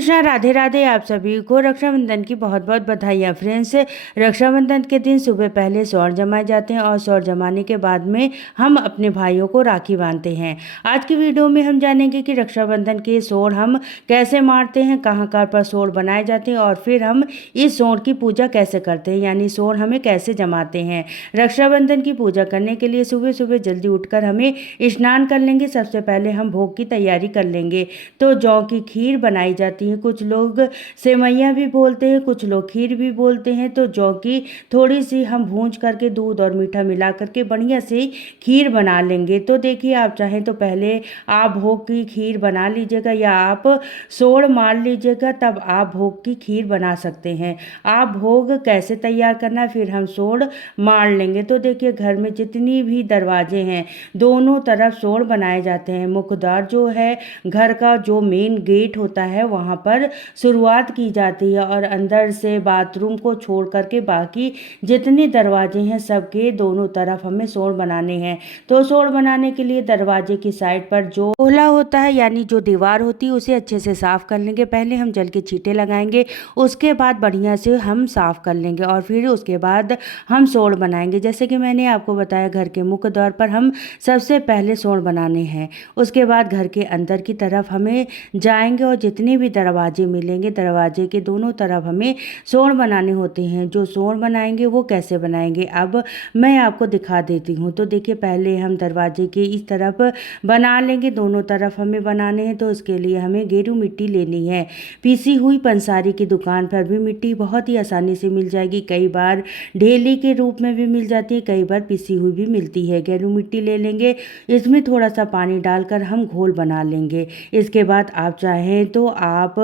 कृष्णा, राधे राधे। आप सभी को रक्षाबंधन की बहुत बहुत बधाइयाँ फ्रेंड्स। रक्षाबंधन के दिन सुबह पहले स्वर्ण जमाए जाते हैं और स्वर्ण जमाने के बाद में हम अपने भाइयों को राखी बांधते हैं। आज की वीडियो में हम जानेंगे कि रक्षाबंधन के स्वर्ण हम कैसे मारते हैं, कहाँ कहाँ पर स्वर्ण बनाए जाते हैं और फिर हम इस स्वर्ण की पूजा कैसे करते हैं, यानी स्वर्ण हमें कैसे जमाते हैं। रक्षाबंधन की पूजा करने के लिए सुबह सुबह जल्दी उठकर हमें स्नान कर लेंगे। सबसे पहले हम भोग की तैयारी कर लेंगे। तो जौ की खीर बनाई जाती है, कुछ लोग सेवैयाँ भी बोलते हैं, कुछ लोग खीर भी बोलते हैं। तो जौ की थोड़ी सी हम भूंज करके दूध और मीठा मिला करके बढ़िया से खीर बना लेंगे। तो देखिए, आप चाहें तो पहले आप भोग की खीर बना लीजिएगा या आप सोड़ मार लीजिएगा, तब आप भोग की खीर बना सकते हैं। आप भोग कैसे तैयार करना है फिर हम सोड़ मार लेंगे। तो देखिए, घर में जितनी भी दरवाजे हैं दोनों तरफ सोड़ बनाए जाते हैं। मुख्य द्वार जो है, घर का जो मेन गेट होता है, वहाँ पर शुरुआत की जाती है और अंदर से बाथरूम को छोड़ करके बाकी जितने दरवाजे हैं सबके दोनों तरफ हमें सोड़ बनाने हैं। तो सोड़ बनाने के लिए दरवाजे की साइड पर जो ओहला होता है यानी जो दीवार होती है उसे अच्छे से साफ कर लेंगे। पहले हम जल के छींटे लगाएंगे, उसके बाद बढ़िया से हम साफ कर लेंगे और फिर उसके बाद हम सोड़ बनाएंगे। जैसे कि मैंने आपको बताया, घर के मुख्य द्वार पर हम सबसे पहले सोड़ बनाने हैं। उसके बाद घर के अंदर की तरफ हमें जाएंगे और जितने भी दरवाजे मिलेंगे दरवाजे के दोनों तरफ हमें सोड़ बनाने होते हैं। जो सोड़ बनाएंगे वो कैसे बनाएंगे अब मैं आपको दिखा देती हूँ। तो देखिए, पहले हम दरवाजे के इस तरफ बना लेंगे, दोनों तरफ हमें बनाने हैं। तो इसके लिए हमें गेरू मिट्टी लेनी है। पीसी हुई पंसारी की दुकान पर भी मिट्टी बहुत ही आसानी से मिल जाएगी। कई बार ढेली के रूप में भी मिल जाती है, कई बार पीसी हुई भी मिलती है। गेरू मिट्टी ले लेंगे, इसमें थोड़ा सा पानी डालकर हम घोल बना लेंगे। इसके बाद आप चाहें तो आप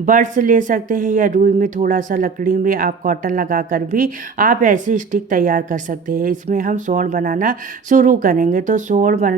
बर्ड्स ले सकते हैं या रुई में थोड़ा सा लकड़ी में आप कॉटन लगाकर भी आप ऐसी स्टिक तैयार कर सकते हैं। इसमें हम सोड़ बनाना शुरू करेंगे। तो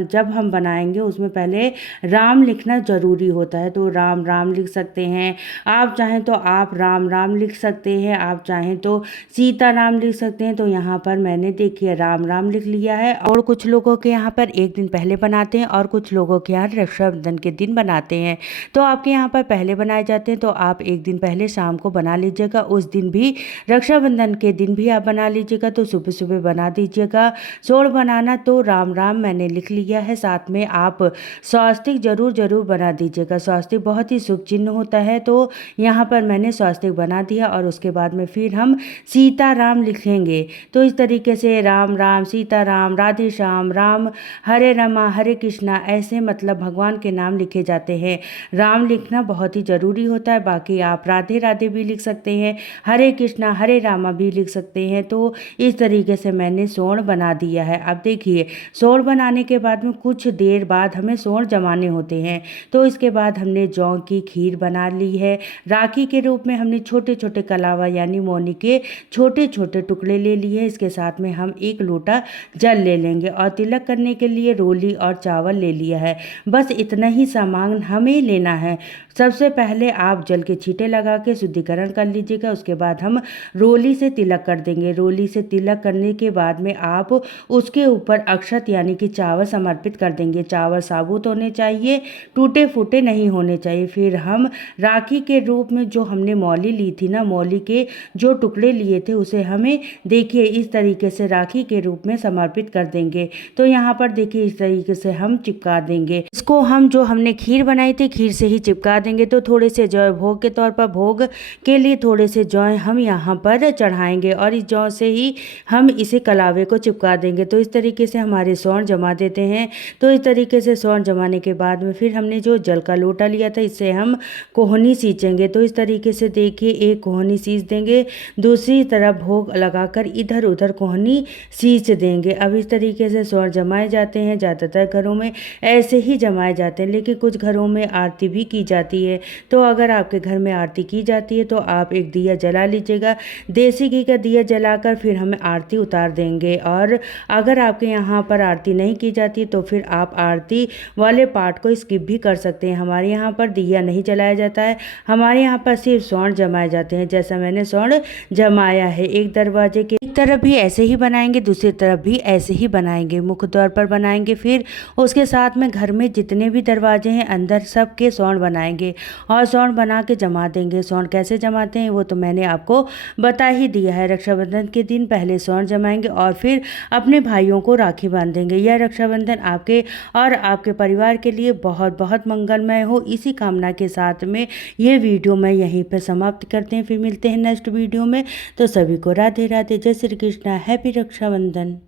जब हम बनाएंगे उसमें पहले राम लिखना ज़रूरी होता है। तो राम राम लिख सकते हैं, आप चाहें तो आप राम राम लिख सकते हैं, आप चाहें तो सीता राम लिख सकते हैं। तो यहाँ पर मैंने देखिए राम राम लिख लिया है। और कुछ लोगों के यहाँ पर एक दिन पहले बनाते हैं और कुछ लोगों के यहाँ रक्षाबंधन के दिन बनाते हैं। तो आपके यहाँ पर पहले बनाए जाते हैं तो आप एक दिन पहले शाम को बना लीजिएगा। उस दिन भी रक्षाबंधन के दिन भी आप बना लीजिएगा। तो सुबह सुबह बना दीजिएगा। सोड़ बनाना तो राम राम मैंने लिख लिया है, साथ में आप स्वास्तिक जरूर जरूर बना दीजिएगा। स्वास्तिक बहुत ही शुभ चिन्ह होता है, तो यहाँ पर मैंने स्वास्तिक बना दिया। और उसके बाद में फिर हम सीता राम लिखेंगे। तो इस तरीके से राम राम सीता राम राधे श्याम राम हरे रमा हरे कृष्णा, ऐसे मतलब भगवान के नाम लिखे जाते हैं। राम लिखना बहुत ही ज़रूरी होता है। बाकी आप राधे राधे भी लिख सकते हैं, हरे कृष्णा हरे रामा भी लिख सकते हैं। तो इस तरीके से मैंने सोड़ बना दिया है। अब देखिए, सोड़ बनाने के बाद में कुछ देर बाद हमें सोड़ जमाने होते हैं। तो इसके बाद हमने जौ की खीर बना ली है। राखी के रूप में हमने छोटे छोटे कलावा यानी मौनी के छोटे छोटे टुकड़े ले लिए। इसके साथ में हम एक लोटा जल ले लेंगे और तिलक करने के लिए रोली और चावल ले लिया है। बस इतना ही सामान हमें लेना है। सबसे पहले आप जल के छींटे लगा के शुद्धिकरण कर लीजिएगा। उसके बाद हम रोली से तिलक कर देंगे। रोली से तिलक करने के बाद में आप उसके ऊपर अक्षत यानी कि चावल समर्पित कर देंगे। चावल साबुत होने चाहिए, टूटे फूटे नहीं होने चाहिए। फिर हम राखी के रूप में जो हमने मौली ली थी ना, मौली के जो टुकड़े लिए थे उसे हमें देखिए इस तरीके से राखी के रूप में समर्पित कर देंगे। तो यहाँ पर देखिए इस तरीके से हम चिपका देंगे। इसको हम जो हमने खीर बनाई थी खीर से ही चिपका देंगे। तो थोड़े से जौ भोग के तौर पर, भोग के लिए थोड़े से जौ हम यहाँ पर चढ़ाएंगे और इस जौ से ही हम इसे कलावे को चिपका देंगे। तो इस तरीके से हमारे स्वर्ण जमा देते हैं। तो इस तरीके से स्वर्ण जमाने के बाद में फिर हमने जो जल का लोटा लिया था इससे हम कोहनी सींचेंगे। तो इस तरीके से देखिए एक कोहनी सींच देंगे, दूसरी तरफ भोग लगाकर इधर उधर कोहनी सींच देंगे। अब इस तरीके से स्वर्ण जमाए जाते हैं। ज़्यादातर घरों में ऐसे ही जमाए जाते हैं, लेकिन कुछ घरों में आरती भी की जाती है। तो अगर आपके घर में आरती की जाती है तो आप एक दिया जला लीजिएगा। देसी घी का दिया जलाकर फिर हमें आरती उतार देंगे। और अगर आपके यहाँ पर आरती नहीं की जाती तो फिर आप आरती वाले पार्ट को स्किप भी कर सकते हैं। हमारे यहाँ पर दिया नहीं जलाया जाता है, हमारे यहाँ पर सिर्फ स्वर्ण जमाए जाते हैं। जैसा मैंने स्वर्ण जमाया है, एक दरवाजे के एक तरफ भी ऐसे ही बनाएंगे, दूसरी तरफ भी ऐसे ही बनाएंगे, मुख्य द्वार पर बनाएंगे। फिर उसके साथ में घर में जितने भी दरवाजे हैं अंदर सब के स्वर्ण बनाएंगे। और स्वर्ण बना के जमा देंगे। स्वर्ण कैसे जमाते हैं वो तो मैंने आपको बता ही दिया है। रक्षाबंधन के दिन पहले स्वर्ण जमाएंगे और फिर अपने भाइयों को राखी बांधेंगे। यह रक्षाबंधन आपके और आपके परिवार के लिए बहुत बहुत मंगलमय हो, इसी कामना के साथ में ये वीडियो मैं यहीं पर समाप्त करते हैं। फिर मिलते हैं नेक्स्ट वीडियो में। तो सभी को राधे राधे, जय श्री कृष्णा, हैप्पी रक्षाबंधन।